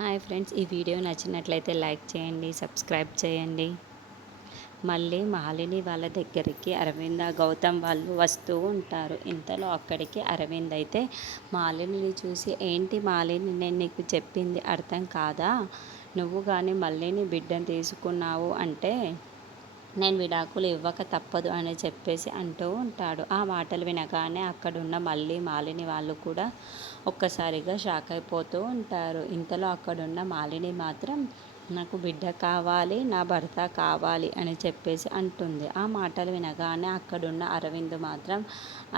Hi friends, ఈ video నచ్చినట్లయితే like చేయండి, సబ్స్క్రైబ్ చేయండి. మళ్ళీ మాలిని వాళ్ళ దగ్గరికి అరవింద, గౌతమ్ వాళ్ళు వస్తూ ఉంటారు. ఇంతలో అక్కడికి అరవింద్ అయితే మాలినిని చూసి, ఏంటి మాలిని, నేను నీకు చెప్పింది అర్థం కాదా? నువ్వు కానీ మళ్ళీ నీ బిడ్డను తీసుకున్నావు అంటే నేను విడాకులు ఇవ్వక తప్పదు అని చెప్పేసి అంటూ ఉంటాడు. ఆ మాటలు వినగానే అక్కడున్న మళ్ళీ మాలిని వాళ్ళు కూడా ఒక్కసారిగా షాక్ అయిపోతూ ఉంటారు. ఇంతలో అక్కడున్న మాలిని మాత్రం నాకు బిడ్డ కావాలి, నా భర్త కావాలి అని చెప్పేసి అంటుంది. ఆ మాటలు వినగానే అక్కడున్న అరవింద్ మాత్రం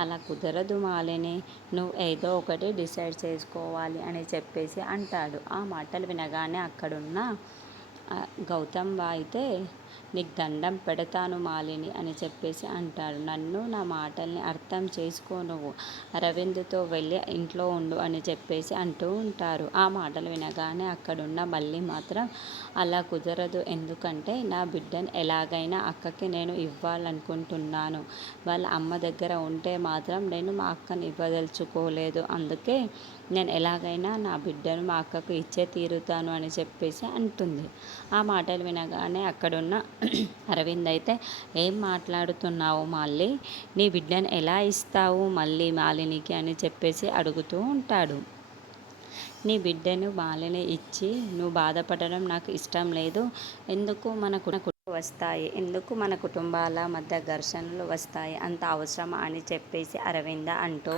అలా కుదరదు మాలిని, నువ్వు ఏదో ఒకటి డిసైడ్ చేసుకోవాలి అని చెప్పేసి అంటాడు. ఆ మాటలు వినగానే అక్కడున్న గౌతమ్ అయితే నీకు దండం పెడతాను మాలిని అని చెప్పేసి అంటాడు. నన్ను, నా మాటల్ని అర్థం చేసుకో, నువ్వు అరవింద్తో వెళ్ళి ఇంట్లో ఉండు అని చెప్పేసి అంటూ ఉంటారు. ఆ మాటలు వినగానే అక్కడున్న మళ్ళీ మాత్రం అలా కుదరదు, ఎందుకంటే నా బిడ్డను ఎలాగైనా అక్కకి నేను ఇవ్వాలనుకుంటున్నాను. వాళ్ళ అమ్మ దగ్గర ఉంటే మాత్రం నేను మా అక్కని ఇవ్వదలుచుకోలేదు, అందుకే నేను ఎలాగైనా నా బిడ్డను మా అక్కకు ఇచ్చే తీరుతాను అని చెప్పేసి అంటుంది. ఆ మాటలు వినగానే అక్కడున్న అరవింద్ అయితే, ఏం మాట్లాడుతున్నావు మళ్ళీ, నీ బిడ్డను ఎలా ఇస్తావు మళ్ళీ మాలినికి అని చెప్పేసి అడుగుతూ ఉంటాడు. నీ బిడ్డను మాలిని ఇచ్చి నువ్వు బాధపడడం నాకు ఇష్టం లేదు. ఎందుకు ఎందుకు మన కుటుంబాల మధ్య ఘర్షణలు వస్తాయి, అంత అవసరమా అని చెప్పేసి అరవింద అంటూ,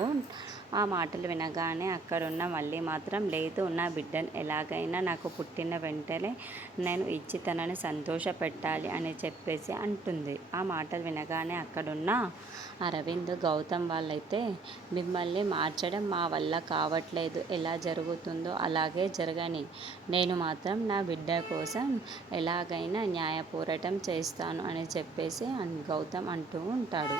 ఆ మాటలు వినగానే అక్కడున్న మళ్ళీ మాత్రం, లేదు, నా బిడ్డను ఎలాగైనా నాకు పుట్టిన వెంటనే నేను ఇచ్చి తనని సంతోష పెట్టాలి అని చెప్పేసి అంటుంది. ఆ మాటలు వినగానే అక్కడున్న అరవింద్, గౌతమ్ వాళ్ళైతే, మిమ్మల్ని మార్చడం మా వల్ల కావట్లేదు, ఎలా జరుగుతుందో అలాగే జరగని, నేను మాత్రం నా బిడ్డ కోసం ఎలాగైనా న్యాయ పోరాటం చేస్తాను అని చెప్పేసి గౌతమ్ అంటూ ఉంటాడు.